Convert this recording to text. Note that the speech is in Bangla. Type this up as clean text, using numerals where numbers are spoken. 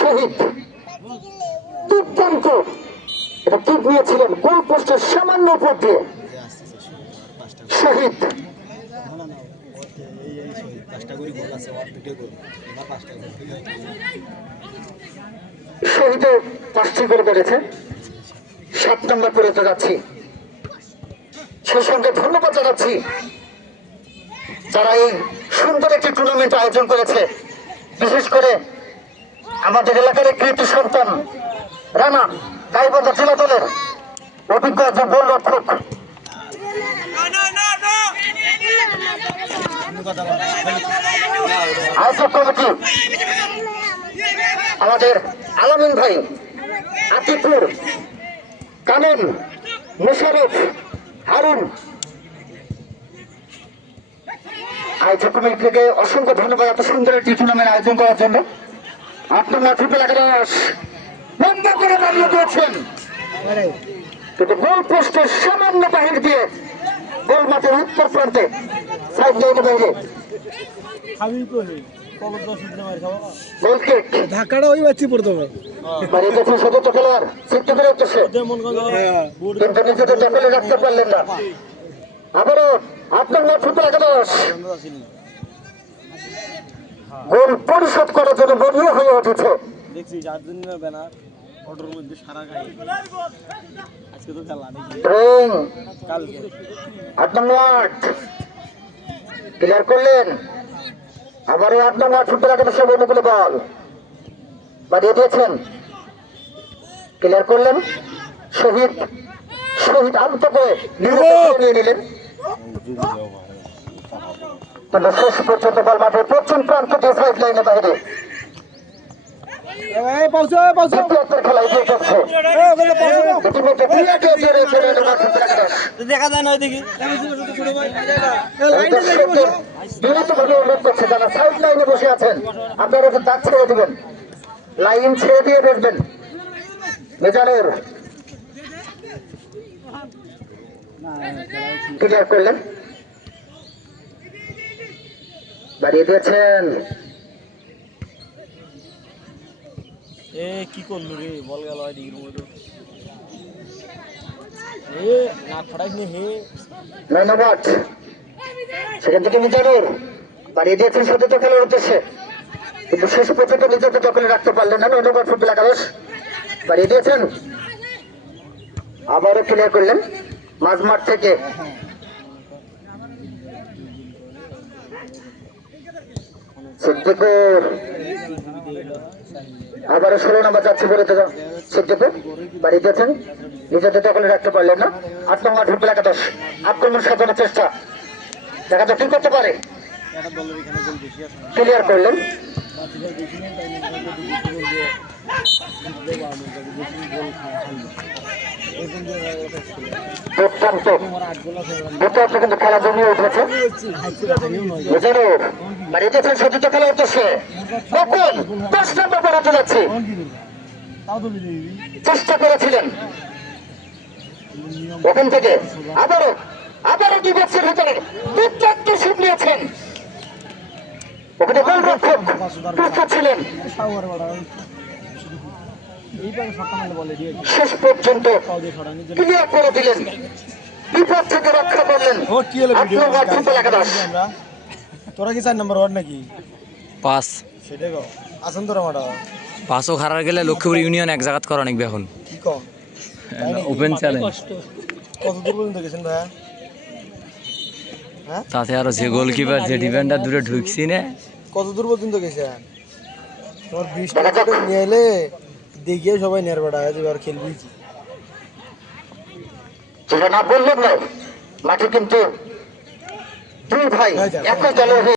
শহীদ দুর্দান্ত এটা কিক নিয়েছিলেন গোল পোস্টের সামান্য উপর দিয়ে শহীদ শহীদে 5টি গোল করেছে 7 নম্বর পড়তে যাচ্ছি সেই সঙ্গে ধন্যবাদ জানাচ্ছি যারা এই সুন্দর একটি টুর্নামেন্ট আয়োজন করেছে বিশেষ করে আমাদের এলাকার কৃতি সন্তান রানা গাইবান্ধা জেলা দলের অভিজ্ঞ একজন গোলরক্ষক আয়োজক কমিটি আমাদের আলামিন ভাই আতিকুর কানন মুশারফ হারুন আয়োজক কমিটিকে অসংখ্য ধন্যবাদ এত সুন্দর একটি টুর্নামেন্ট আয়োজন করার জন্য আপনার ট্রিপল একাদশ বন্ধ করে দাঁড়িয়ে দিয়েছেন কিন্তু গোল পোস্টের সামান্য বাহির দিয়ে গোল মাঠের উত্তর প্রান্তে সাইড লাইনে বাইরে ধাক্কাটা ওই বাচ্চি পড়তে হবে সদস্য খেলোয়াড় সিদ্ধ করে উঠতেছে কিন্তু নিজেদের দখলে রাখতে পারলেন না আবারও আপনার মাঠ ট্রিপল একাদশ গোল পরিশোধ করার জন্য বড়িয়ে হয়ে উঠেছে দেখছি আর্জেন্টিনার ব্যানার অটোর মধ্যে সারা গায়ে আজকে তো খেলা কালকে 8 নম্বর ক্লিয়ার করলেন আবারও 8 নম্বর ফুটবল একাদশের অনুকূলে বল বাড়িয়ে দিয়েছেন ক্লিয়ার করলেন শহীদ শহীদ আন্ত করে নিয়ে নিলেন শেষ পর্যন্ত বল মাঠের পশ্চিম প্রান্ত দিয়ে সাইড লাইনে বাইরে খেলা এগিয়ে যাচ্ছে দেখা যায় না ওইদিকে অনুরোধ করছে যারা সাইড লাইনে বসে আছেন আপনারা দাগ ছেড়ে দিবেন লাইন ছেড়ে দিয়ে দেখবেন মেজানুর ক্লিয়ার করলেন বাড়িয়ে দিয়েছেন এ কি করলো রে বল গেল ডিগ্রির মধ্যে না ফটাইস নে হে 9 নম্বর সেখান থেকে মিজানুর বাড়িয়ে দিয়েছেন সতীর্থ খেলার উদ্দেশ্যে কিন্তু শেষ পর্যন্ত নিজেকে দখলে রাখতে পারলেন না 9 নম্বর ফুটবল একাদশ বাড়িয়ে দিয়েছেন আবারও ক্লিয়ার করলেন মাঝমাঠ থেকে সিদ্দিকুর আবারও 16 নম্বর যাচ্ছে বলে তো সিদ্দিকুর বাড়িয়ে দিয়েছেন নিজেদের দখলে রাখতে পারলেন না 8 নম্বর ফুটবল একাদশ আক্রমণ সাজানোর চেষ্টা দেখা যাক কি করতে পারে ক্লিয়ার করলেন কিন্তু খেলা জমিয়ে উঠেছে বাড়িয়ে দিয়েছেন সতীর্থ খেলা উঠতেছে কখন 10 নম্বর পড়াতে যাচ্ছে চেষ্টা করেছিলেন ওখান থেকে আবারও দুই বছর ভিতরে দুর্দান্ত শুট নিয়েছেন ওখানে গোলরক্ষক প্রস্তুত ছিলেন শেষ পর্যন্ত ক্লিয়ার করে দিলেন বিপদ থেকে রক্ষা করলেন ফুটবল একাদশ তোরা কি 4 নম্বর ওয়ার্ড নাকি 5 সেটাই গো আসুন তোরা মাটা 5ও হারার গেলে লক্ষ্মীপুর ইউনিয়ন এক জায়গাত করা নিকবে এখন কি কম ওপেন চ্যালেঞ্জ কত দূর পর্যন্ত গেছেন ভাই হ্যাঁ তাতে আরো যে গোলকিপার যে ডিফেন্ডার দূরে ঢুকছি না কত দূর পর্যন্ত গেছেন তোমার 20 টাকা নিয়ে এলে দেখিয়ে সবাই নেরবাড়া এবার খেলবি যেটা না বললেন না মাঠে কিন্তু দুই ভাই একই দলের